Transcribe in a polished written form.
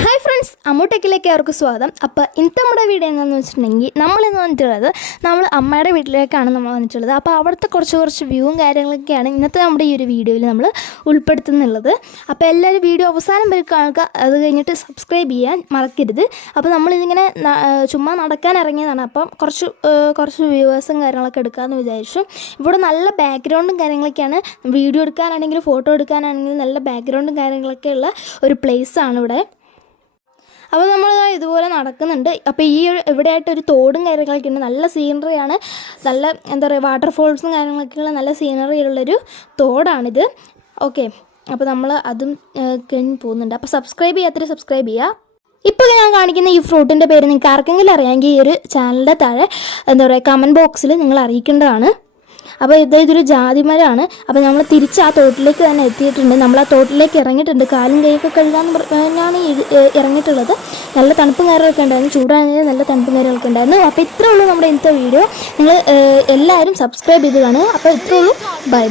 Hi friends, അമ്മൂടെക്കിലേക്ക് അവർക്ക് സ്വാഗതം. അപ്പോൾ ഇന്നത്തെ നമ്മുടെ വീഡിയോ എന്താണെന്ന് വെച്ചിട്ടുണ്ടെങ്കിൽ നമ്മളിന്ന് വന്നിട്ടുള്ളത് നമ്മൾ അമ്മയുടെ വീട്ടിലേക്കാണ് നമ്മൾ വന്നിട്ടുള്ളത്. അപ്പോൾ അവിടുത്തെ കുറച്ച് വ്യൂവും കാര്യങ്ങളൊക്കെയാണ് ഇന്നത്തെ നമ്മുടെ ഈ ഒരു വീഡിയോയിൽ നമ്മൾ ഉൾപ്പെടുത്തുന്നുള്ളത്. അപ്പോൾ എല്ലാവരും വീഡിയോ അവസാനം വരെ കാണുക, അത് കഴിഞ്ഞിട്ട് സബ്സ്ക്രൈബ് ചെയ്യാൻ മറക്കരുത്. അപ്പോൾ നമ്മളിതിങ്ങനെ ചുമ്മാ നടക്കാൻ ഇറങ്ങിയതാണ്. അപ്പം കുറച്ച് വ്യൂവേഴ്സും കാര്യങ്ങളൊക്കെ എടുക്കാമെന്ന് വിചാരിച്ചു. ഇവിടെ നല്ല ബാക്ക്ഗ്രൗണ്ടും കാര്യങ്ങളൊക്കെയാണ്. വീഡിയോ എടുക്കാനാണെങ്കിലും ഫോട്ടോ എടുക്കാനാണെങ്കിലും നല്ല ബാക്ക്ഗ്രൗണ്ടും കാര്യങ്ങളൊക്കെ ഉള്ള ഒരു പ്ലേസാണ് ഇവിടെ. അപ്പോൾ നമ്മൾ ഇതുപോലെ നടക്കുന്നുണ്ട്. അപ്പോൾ ഈ ഇവിടെയായിട്ടൊരു തോടും കാര്യങ്ങളൊക്കെ ഉണ്ട്. നല്ല സീനറിയാണ്, നല്ല എന്താ പറയുക വാട്ടർഫോൾസും കാര്യങ്ങളൊക്കെയുള്ള നല്ല സീനറിയുള്ളൊരു തോടാണിത്. ഓക്കെ, അപ്പോൾ നമ്മൾ അതും കഴിഞ്ഞ് പോകുന്നുണ്ട്. അപ്പോൾ സബ്സ്ക്രൈബ് ചെയ്യുക. ഇപ്പോൾ ഞാൻ കാണിക്കുന്ന ഈ ഫ്രൂട്ടിൻ്റെ പേര് നിങ്ങൾക്ക് ആർക്കെങ്കിലും അറിയാമെങ്കിൽ ഈ ഒരു ചാനലിൻ്റെ താഴെ എന്താ പറയുക കമൻറ്റ് ബോക്സിൽ നിങ്ങൾ അറിയിക്കേണ്ടതാണ്. അപ്പോൾ ഇതൊരു ജാതിമരമാണ്. അപ്പോൾ നമ്മൾ തിരിച്ച് ആ തോട്ടിലേക്ക് തന്നെ എത്തിയിട്ടുണ്ട്. നമ്മൾ ആ തോട്ടിലേക്ക് ഇറങ്ങിയിട്ടുണ്ട്. കാലും കൈയൊക്കെ കഴുകാമെന്ന് പറഞ്ഞാണ് ഇറങ്ങിയിട്ടുള്ളത്. നല്ല തണുപ്പും കാര്യങ്ങളൊക്കെ ഉണ്ടായിരുന്നു. ചൂടാണെങ്കിൽ നല്ല തണുപ്പും കാര്യങ്ങളൊക്കെ ഉണ്ടായിരുന്നു. അപ്പോൾ ഇത്രേ ഉള്ളൂ നമ്മുടെ ഇന്നത്തെ വീഡിയോ. നിങ്ങൾ എല്ലാവരും സബ്സ്ക്രൈബ് ചെയ്ത് കാണുക. അപ്പോൾ ഇത്രേ ഉള്ളൂ. ബൈ.